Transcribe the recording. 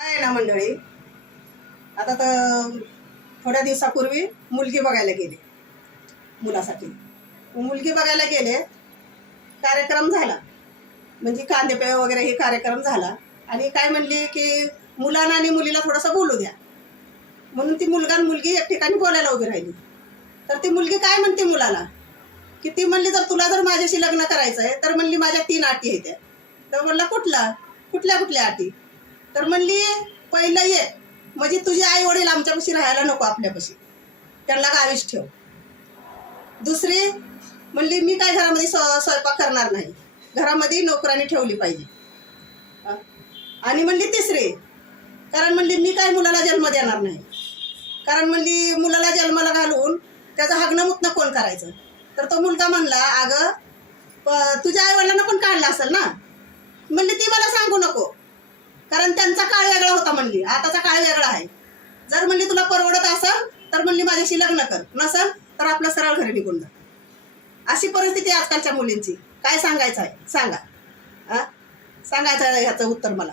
आहे ना मंडळी, आता तर थोड्या दिवसापूर्वी मुलगी बघायला गेले. मुलासाठी मुलगी बघायला गेले, कार्यक्रम झाला, म्हणजे कांदेपेव वगैरे हे कार्यक्रम झाला. आणि काय म्हणली की मुलांना आणि मुलीला थोडंसं बोलू द्या, म्हणून ती मुलगा आणि मुलगी एक ठिकाणी बोलायला उभी राहिली. तर ती मुलगी काय म्हणते मुलाला की ती म्हणली जर तुला जर माझ्याशी लग्न करायचं आहे तर म्हणली माझ्या 3 अटी आहेत. तर म्हणला कुठल्या कुठल्या अटी? तर म्हणली पहिलं ये म्हणजे तुझे आई वडील आमच्यापाशी राहायला नको, आपल्यापाशी त्यांना गावीच ठेव. दुसरी म्हणली मी काय घरामध्ये स्वयंपाक करणार नाही, घरामध्ये नोकरांनी ठेवली पाहिजे. आणि म्हणली तिसरी, कारण म्हणली मी काय मुलाला जन्म देणार नाही, कारण म्हणली मुलाला जन्माला घालून त्याचं हागणं मुतणं कोण करायचं? तर तो मुलगा म्हणला अगं तुझ्या आई वडिलांना पण काढलं असेल ना. म्हणली ती मला सांगू नको, कारण त्यांचा काळ वेगळा होता, म्हणली आताचा काळ वेगळा आहे. जर म्हणली तुला परवडत असेल तर म्हणली माझ्याशी लग्न कर, नसेल तर आपलं सरळ घरी निघून जा. अशी परिस्थिती आजकालच्या मुलींची. काय सांगायचं आहे सांगा, सांगायचं आहे ह्याचं उत्तर मला.